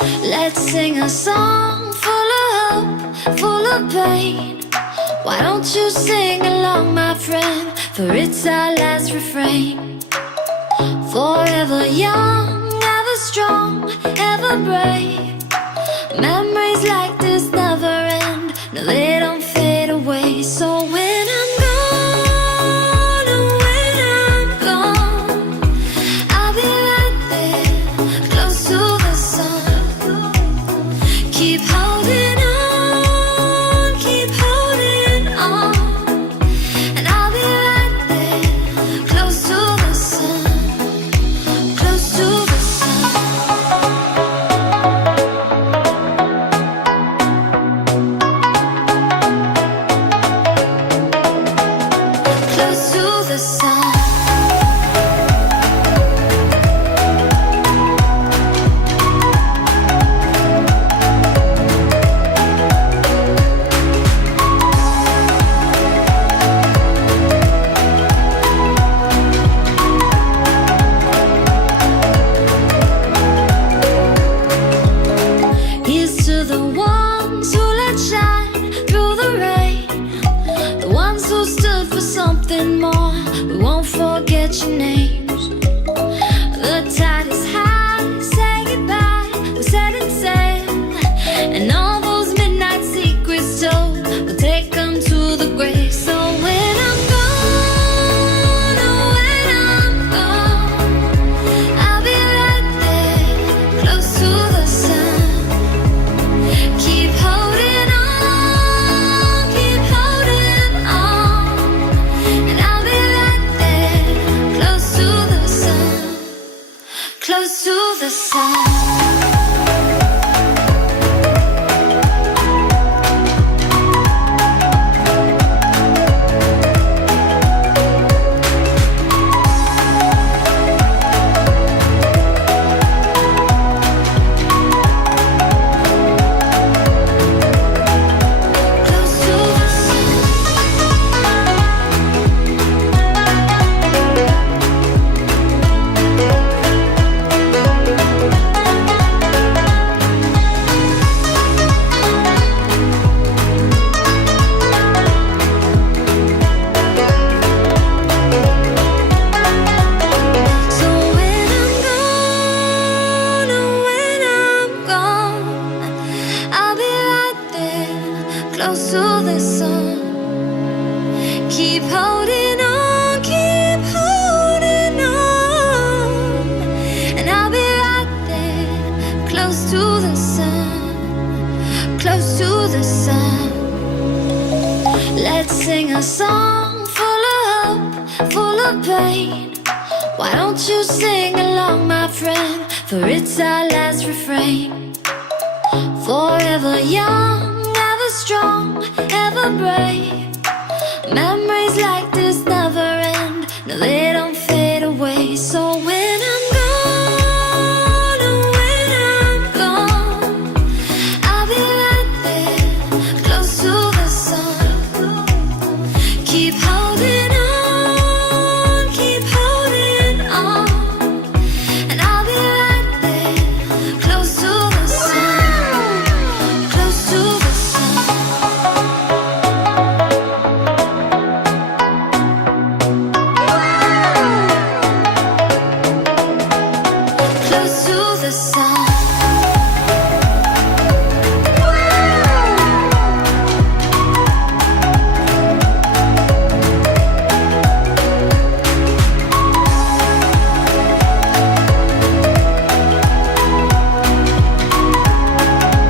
Let's sing a song full of hope, full of pain. Why don't you sing along, my friend? For it's our last refrain. Forever young, ever strong, ever brave. Memories like this never end. No, they don't fade away. So when I'm gone, oh, when I'm gone, I'll be right there, close to the sun. Keep holding on, keep holding on, and I'll be right there, close to the sun, close to the sun. Close to the sun. Here's to the ones who let shine through the rain, the ones who stood for something more. We won't forget your names. The tide is high, say goodbye, we're setting sail, and all those midnight secrets told, we'll take them to the grave. So when I'm gone, oh, when I'm gone, I'll be right there, close to the sun. Keep holding on, keep holding on, and I'll be right there, close to the sun, close to the sun. Close to the sun. So when I'm gone, oh, when I'm gone, I'll be right there, close to the sun. Keep holding on, keep holding on, and I'll be right there, close to the sun, close to the sun. Let's sing a song full of hope, full of pain. Why don't you sing along, my friend? For it's our last refrain. Forever young, ever strong, ever brave. Memories like this never end. No, they don't fade away. So when I'm gone, oh, when I'm gone, I'll be right there, close to the sun. Keep holding on, keep holding on, and I'll be right there, close to the sun, close to the sun. Close to